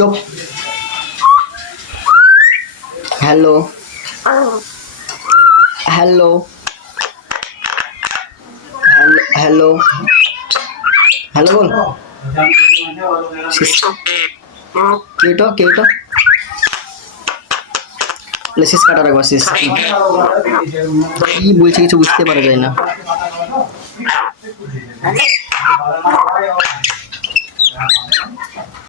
চুপ। Hello hello hello hello hello বল। কেউটা কেউটা শেষ কাটার একবার শেষ কি বলছে কিছু বুঝতে পারা যায় না।